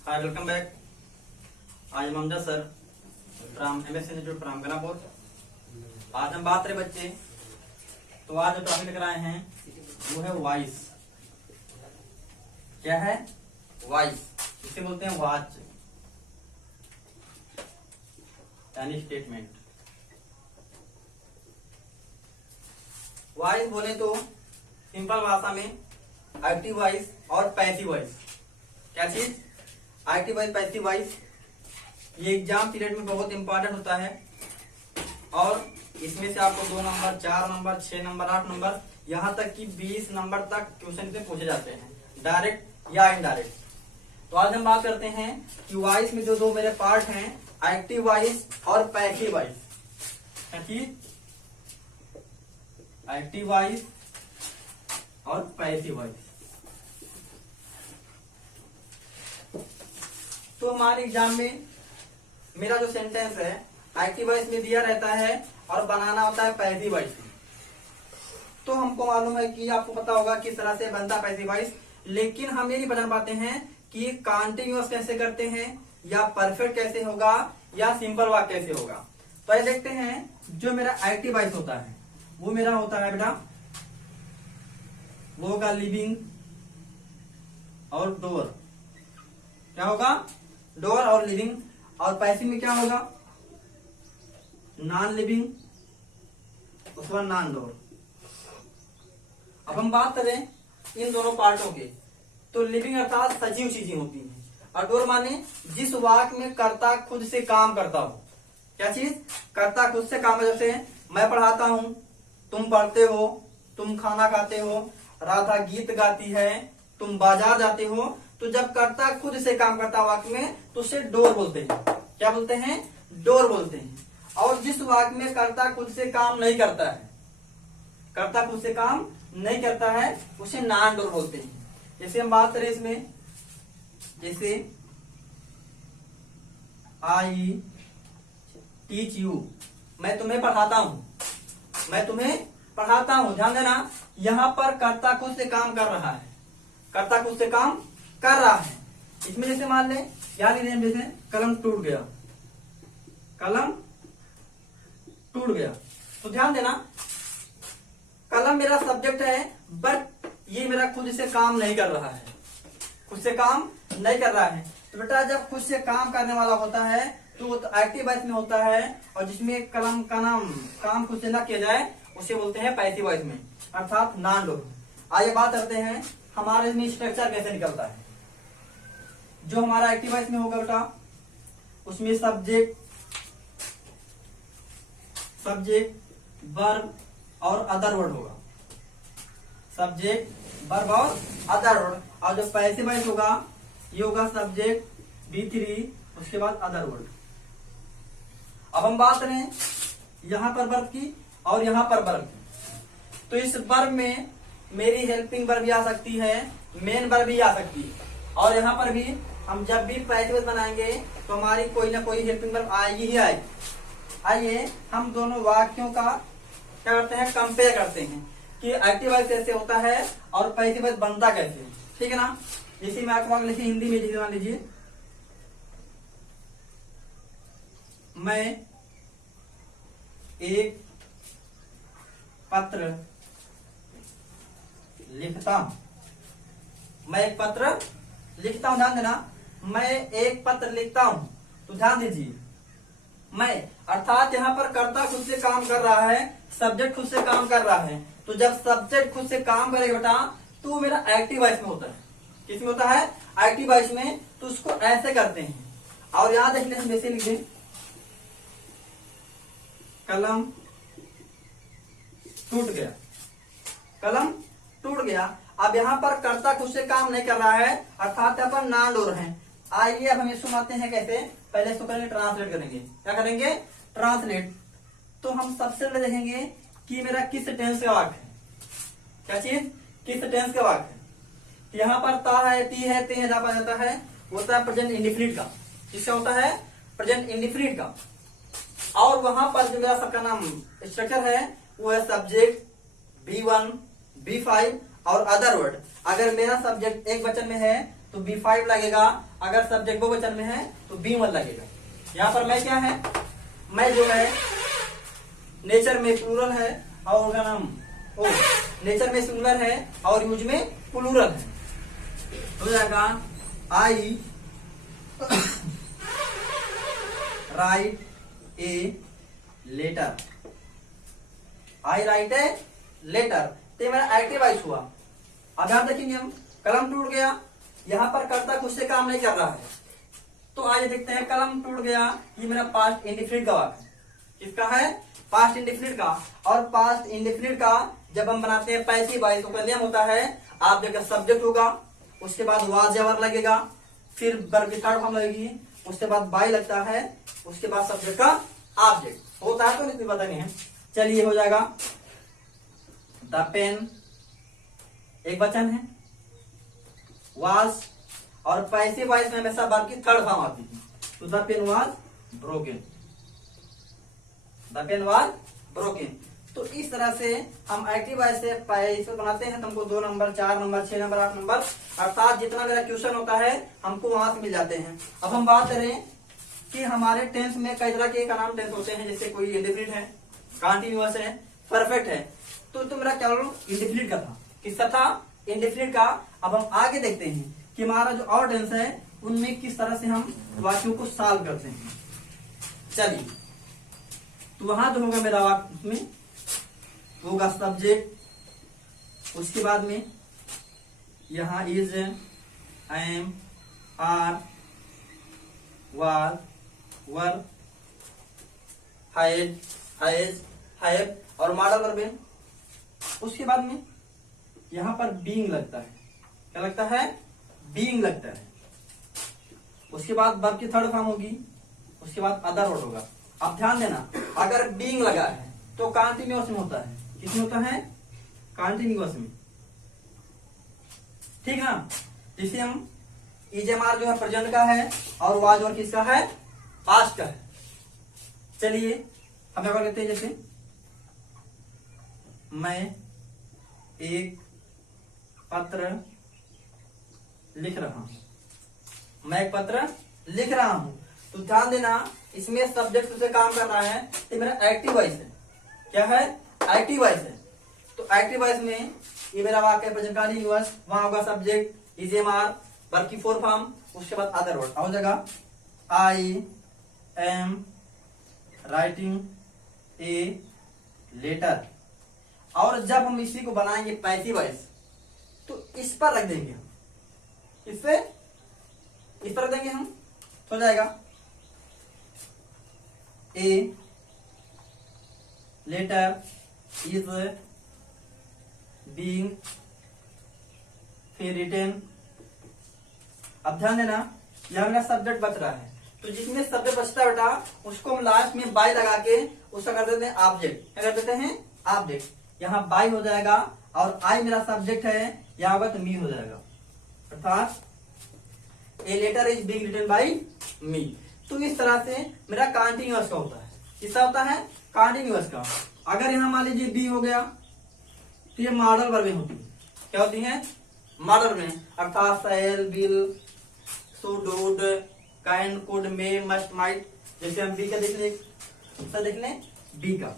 Hi, welcome back. I am Amjad sir from MS institute from Ganapur. आज हम बात करें बच्चे, तो आज जो टॉपिक लेकर आए हैं वो है वॉइस। क्या है? वॉइस। इसे बोलते हैं वाच्य यानी स्टेटमेंट। वॉइस बोले तो सिंपल भाषा में एक्टिव वॉइस और पैसिव वॉइस। क्या चीज? Active voice, passive voice. ये एग्जाम पीरियड में बहुत इंपॉर्टेंट होता है और इसमें से आपको 2 नंबर, 4 नंबर, 6 नंबर, 8 नंबर, यहाँ तक कि 20 नंबर तक क्वेश्चन से पूछे जाते हैं, डायरेक्ट या इनडायरेक्ट। तो आज हम बात करते हैं कि वॉइस में जो दो मेरे पार्ट हैं, एक्टिव वॉइस और पैसिव वॉइस। एक्टिव वॉइस और पैसिव वॉइस। तो हमारे एग्जाम में मेरा जो सेंटेंस है एक्टिव वॉइस में दिया रहता है और बनाना होता है पैसिव वॉइस। तो हमको मालूम है कि आपको पता होगा किस तरह से बनता है पैसिव वॉइस, लेकिन हम ये नहीं बता पाते हैं कि कंटीन्यूअस कैसे करते हैं, या परफेक्ट कैसे होगा, या सिंपल वाक कैसे होगा। तो ये देखते हैं। जो मेरा एक्टिव वॉइस होता है वो मेरा होता है बेटा, वो होगा लिविंग और डोर। क्या होगा? डोर और लिविंग। और पैसिव में क्या होगा? नॉन लिविंग, उसके बाद नॉन डोर। अब हम बात करें इन दोनों पार्टों के, तो लिविंग अर्थात सजीव चीजें होती हैं, और डोर माने जिस वाक्य में कर्ता खुद से काम करता हो। क्या चीज? कर्ता खुद से काम। जैसे मैं पढ़ाता हूं, तुम पढ़ते हो, तुम खाना खाते हो, राधा गीत गाती है, तुम बाजार जाते हो। तो जब कर्ता खुद से काम करता वाक्य में तो उसे डोर बोलते हैं। क्या बोलते हैं? डोर बोलते हैं। और जिस वाक्य में कर्ता खुद से काम नहीं करता है, कर्ता खुद से काम नहीं करता है, उसे नॉन डोर बोलते हैं। जैसे हम बात करें इसमें, जैसे आई टीच यू, मैं तुम्हें पढ़ाता हूं, मैं तुम्हें पढ़ाता हूं। ध्यान देना, यहां पर कर्ता खुद से काम कर रहा है, कर्ता खुद से काम कर रहा है। इसमें जैसे मान ले, क्या लिख रहे हैं, जैसे कलम टूट गया, कलम टूट गया। तो ध्यान देना, कलम मेरा सब्जेक्ट है, बट ये मेरा खुद से काम नहीं कर रहा है, खुद से काम नहीं कर रहा है। तो बेटा जब खुद से काम करने वाला होता है तो वो एक्टिव वॉइस में होता है, और जिसमें कलम का नाम काम खुद से ना किया जाए उसे बोलते हैं पैसिव वॉइस में, अर्थात नॉन डोर। आइए बात करते हैं हमारे इसमें स्ट्रक्चर कैसे निकलता है। जो हमारा एक्टिव वॉइस में होगा बेटा, उसमें सब्जेक्ट, वर्ब और अदर वर्ड होगा। सब्जेक्ट, वर्ब और अदर वर्ड। और जो पैसिव वॉइस होगा ये होगा सब्जेक्ट V3, उसके बाद अदर वर्ड। अब हम बात करें यहां पर वर्ब की और यहां पर वर्ब की। तो इस वर्ब में मेरी हेल्पिंग वर्ब भी आ सकती है, मेन वर्ब भी आ सकती है, और यहाँ पर भी हम जब भी पैसिव वॉइस बनाएंगे तो हमारी कोई ना कोई हेल्पिंग वर्ब आएगी ही आएगी। आइए हम दोनों वाक्यों का क्या करते हैं, कंपेयर करते हैं कि एक्टिव वॉइस कैसे होता है और पैसिव वॉइस बनता कैसे। ठीक है ना? जैसे मैं आपको लिखी हिंदी में, जैसे मान लीजिए मैं एक पत्र लिखता हूं, मैं एक पत्र लिखता हूं। ध्यान देना, मैं एक पत्र लिखता हूं। तो ध्यान दीजिए, मैं अर्थात यहाँ पर कर्ता खुद से काम कर रहा है, सब्जेक्ट खुद से काम कर रहा है। तो जब सब्जेक्ट खुद से काम करेगा बेटा तो मेरा एक्टिव वॉइस में होता है। किसमें होता है? एक्टिव वॉइस में। तो उसको ऐसे करते हैं, और यहां देख लें, जैसे लिख दें कलम टूट गया, कलम टूट गया। अब यहाँ पर कर्ता खुद से काम नहीं कर रहा है, अर्थात यहाँ पर नॉन डोर है। आइए अब हम इसको सुनाते हैं कैसे। पहले इसको करेंगे, ट्रांसलेट करेंगे। क्या करेंगे? ट्रांसलेट। तो हम सबसे पहले देखेंगे कि मेरा किस टेंस का वाक्य है। क्या चीज? किस टेंस का वाक्य है। यहाँ पर ता है, ती है, ते है, जापा जाता है, होता है प्रेजेंट इंडिफिनिट का। किसका होता है? प्रेजेंट इंडिफिनिट का। और वहां पर जो मेरा सबका नाम स्ट्रक्चर है वो है सब्जेक्ट, B1, B5 और अदर वर्ड। अगर मेरा सब्जेक्ट एक वचन में है तो B5 लगेगा। अगर सब्जेक्ट बहुवचन में है तो B1 लगेगा। यहाँ पर मैं क्या है, मैं जो है नेचर में प्लूरल है और उसका नाम नेचर में सिंगुलर है और यूज में प्लूरल है। हो जाएगा I write a letter. I write a letter, तो मेरा एक्टिव वॉइस हुआ। अब यहां देखेंगे हम, कलम टूट गया, यहां पर कर्ता खुद से काम नहीं कर रहा है। तो आइए देखते हैं, कलम टूट गया, ये मेरा पास्ट इंडेफिनिट का वाक्य है। किसका है? पास्ट इंडेफिनिट का। और पास्ट इंडेफिनिट का जब हम बनाते हैं पैसिव वॉइस, तो पहले हम होता है आप जगह सब्जेक्ट होगा, उसके बाद वाज या वर लगेगा, फिर वर्ब की थर्ड फॉर्म लगेगी, उसके बाद बाय लगता है, उसके बाद सब्जेक्ट का ऑब्जेक्ट होता है। तो नहीं पता नहीं है, चलिए हो जाएगा। द पेन एक वचन है, वाज और पैसिव वॉइस में हमेशा वर्ब की थर्ड फॉर्म आती है। तो the pain was broken, the pain was broken. तो इस तरह से हम एक्टिव वॉइस से पैसिव बनाते हैं। तुमको 2 नंबर, 4 नंबर, 6 नंबर, 8 नंबर, अर्थात जितना मेरा क्वेश्चन होता है हमको वहां से मिल जाते हैं। अब हम बात करें कि हमारे टेंस में कई तरह के नाम टेंस होते हैं, जैसे कोई इंडेफिनिट है, कंटीन्यूअस है, परफेक्ट है। तो मेरा क्या इंडेफिनिट का था, किसका था? इंडेफिनिट का। अब हम आगे देखते हैं कि हमारा जो और टेंस है उनमें किस तरह से हम वाक्यों को सॉल्व करते हैं। चलिए, तो वहां जो होगा मेरा वाक्य, उसमें होगा सब्जेक्ट, उसके बाद में यहां is, am, are, was, were, had, has, have और मॉडल वर्ब। उसके बाद में यहां पर बीइंग लगता है। क्या लगता है? बीइंग लगता है। उसके बाद वर्ब की थर्ड फॉर्म होगी, उसके बाद अदर वर्ड होगा। अब ध्यान देना, अगर बीइंग लगा है तो कंटीन्यूअस में होता है। किसमें होता है? कंटीन्यूअस में, ठीक ना। जिसे हम इजमार जो है प्रेजेंट का है और वाज और किसका है? पास्ट का है। चलिए हम क्या करते हैं, जैसे मैं एक पत्र लिख रहा हूं, मैं एक पत्र लिख रहा हूं। तो ध्यान देना, इसमें सब्जेक्ट से काम कर रहा है, तो मेरा एक्टिव वॉइस है। क्या है? एक्टिव वॉइस है। तो एक्टिव वॉइस में ये मेरा वाक्य है प्रेजेंट कंटीन्यूअस, वहां होगा सब्जेक्ट इजमार, वर्ब की फोर फॉर्म, उसके बाद अदर वर्ड हो जाएगा। I am writing a letter. और जब हम इसी को बनाएंगे पैसिव वॉइस, तो इस पर रख देंगे हम, इस पर रख देंगे हम, तो हो जाएगा ए लेटर इज बीइंग फिर रिटन। अब ध्यान देना, यहां मेरा सब्जेक्ट बच रहा है, तो जिसमें सब्जेक्ट बचता है बेटा उसको हम लास्ट में बाय लगा के उसका कर देते हैं ऑब्जेक्ट। क्या कर देते हैं? ऑब्जेक्ट। यहाँ बाय हो जाएगा और आई मेरा सब्जेक्ट है, यहाँ होगा तो मी हो जाएगा, अर्थात a letter is being written by me. तो इस तरह से मेरा कंटीन्यूअस का होता है। किसका होता है? कंटीन्यूअस का। अगर यहाँ मान लीजिए बी हो गया तो ये मॉडल वर्ब में होती है। क्या होती है? मॉडल में, अर्थात shall, will, should, would, can, could, may, must, might. जैसे हम बी का देख लें, बी का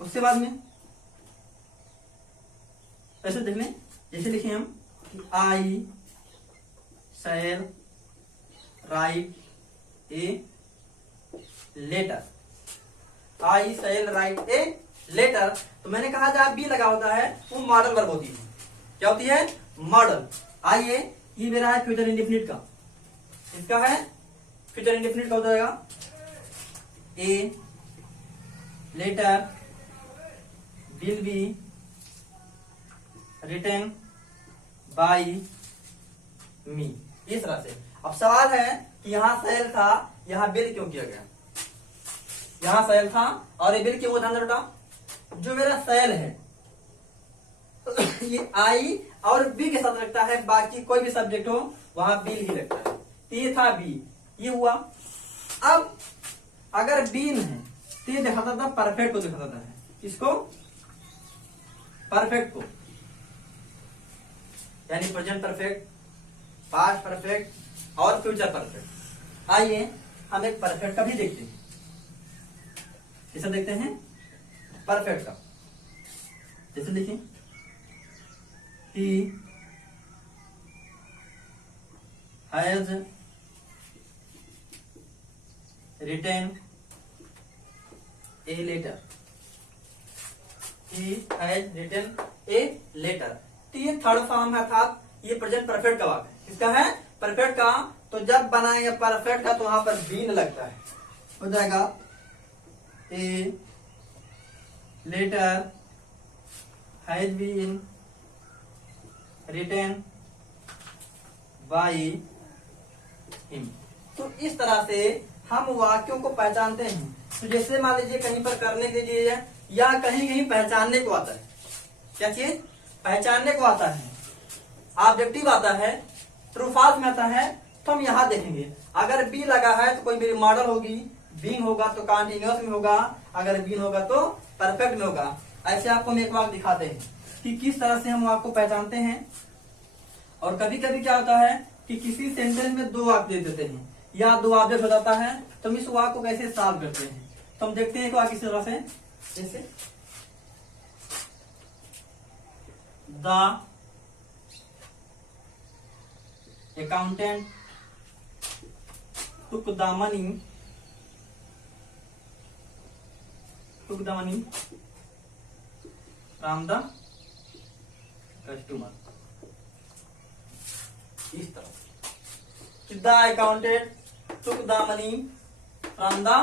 उसके बाद में ऐसे देख लें, जैसे लिखे हम I shall write a letter. I shall write a letter. तो मैंने कहा जहां बी लगा होता है वो मॉडल वर्ब होती है। क्या होती है? मॉडल। आइए, ये मेरा है फ्यूचर इंडेफिनिट का। इसका है फ्यूचर इंडेफिनिट का हो जाएगा a letter will be written by me. इस तरह से। अब सवाल है कि यहां शैल था, यहां बिल क्यों किया गया? यहां शैल था और ये बिल क्यों? ध्यान बेटा, जो मेरा शैल है ये आई और बी के साथ लगता है, बाकी कोई भी सब्जेक्ट हो वहां बिल ही लगता है। तो ये था बी, ये हुआ। अब अगर बीन है तो ये दिखाता था परफेक्ट को दिखाता है। इसको परफेक्ट को, यानी प्रेजेंट परफेक्ट, पास्ट परफेक्ट और फ्यूचर परफेक्ट। आइए हम एक परफेक्ट का भी देखते हैं। इसे देखते हैं परफेक्ट का। जैसे देखिए, he has written a letter, he has written a letter. तो ये थर्ड फॉर्म है, अर्थात ये प्रेजेंट परफेक्ट का वाक्य है। किसका है? परफेक्ट का। तो जब बनाएंगे परफेक्ट का तो वहां पर बीन लगता है, हो जाएगा a letter has been written by him. तो इस तरह से हम वाक्यों को पहचानते हैं। तो जैसे मान लीजिए कहीं पर करने के लिए या कहीं कहीं पहचानने को आता है। क्या चीज? पहचानने को आता है, ऑब्जेक्टिव आता है, ट्रू फॉल्स में आता है। तो हम यहाँ देखेंगे, अगर बी लगा है तो कोई मेरी मॉडल होगी, बीइंग होगा तो कॉन्टिन्यूअस में होगा, अगर बीइंग होगा तो परफेक्ट में होगा। ऐसे आपको हम एक वाक्य दिखाते हैं कि किस तरह से हम वाक्य को पहचानते हैं। और कभी कभी क्या होता है कि किसी सेंटेंस में दो वाक्य दे देते हैं या दो ऑब्जेक्ट हो जाता है, तो हम इस वाक्य को कैसे सॉल्व करते हैं। तो हम देखते हैं एक वाक्य इस तरह से, जैसे the accountant took the money from the customer। इस तरह the accountant took the money from the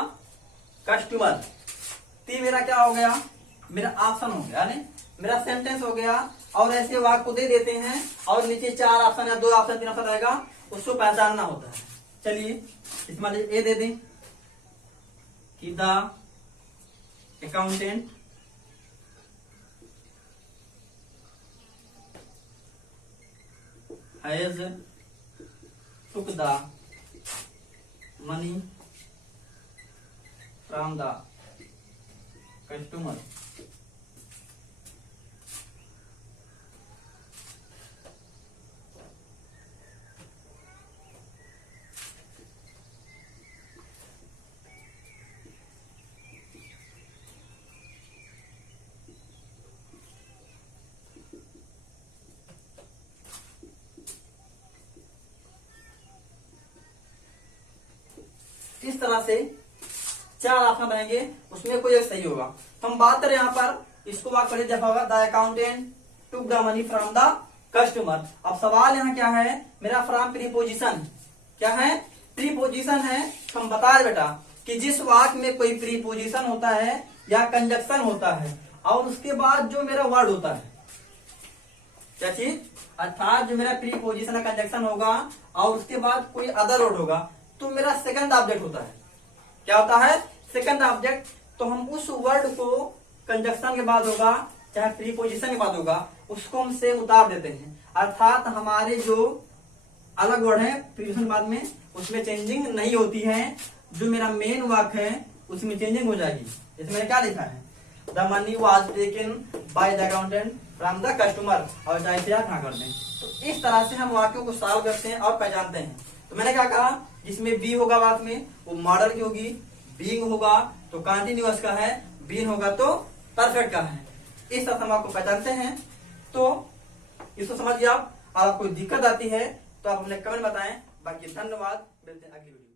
customer। तो मेरा क्या हो गया? मेरा ऑप्शन हो गया, यानी मेरा सेंटेंस हो गया। और ऐसे वाक्य को दे देते हैं और नीचे चार ऑप्शन या दो ऑप्शन तीन ऑप्शन रहेगा, उसको पहचानना होता है। चलिए इसमें ए दे दें कि the accountant has took the money from the customer. इस तरह से चार ऑप्शन रहेंगे, उसमें कोई एक सही होगा। तो हम बात करें यहाँ पर, इसको वाक्य पढ़े देखा होगा, the accountant took the money from the customer. अब सवाल यहाँ क्या है, मेरा फ्रॉम प्रीपोजिशन क्या है? प्रीपोजिशन है। तो हम बताए बेटा कि जिस वाक्य में कोई प्रीपोजिशन होता है या कंजक्शन होता है और उसके बाद जो मेरा वर्ड होता है, क्या चीज? अर्थात जो मेरा प्रीपोजिशन या कंजक्शन होगा और उसके बाद कोई अदर वर्ड होगा, तो मेरा सेकंड ऑब्जेक्ट होता है। क्या होता है? Second object. तो हम उस वर्ड को कंजक्शन के बाद होगा चाहे प्रीपोजिशन के बाद होगा, उसको हम सेम उतार देते हैं। अर्थात हमारे जो अलग वर्ड है प्रीपोजिशन बाद में, उसमें चेंजिंग नहीं होती है। जो मेरा मेन वाक्य है उसमें चेंजिंग हो जाएगी। इसमें मैंने क्या लिखा है? The money was taken by the accountant from the customer, और चाहे से आप ना कर दें। तो इस तरह से हम वाक्यों को सॉल्व करते हैं और पहचानते हैं। तो मैंने क्या कहा, जिसमें बी होगा वाक्य में वो मॉडल की होगी, बीइंग होगा तो कॉन्टिन्यूअस का है, बीन होगा तो परफेक्ट का है। इस तरह हम आपको पहचानते हैं। तो इसको समझिए आप। और आपको दिक्कत आती है तो आप अपने कमेंट बताएं। बाकी धन्यवाद, मिलते हैं अगली वीडियो।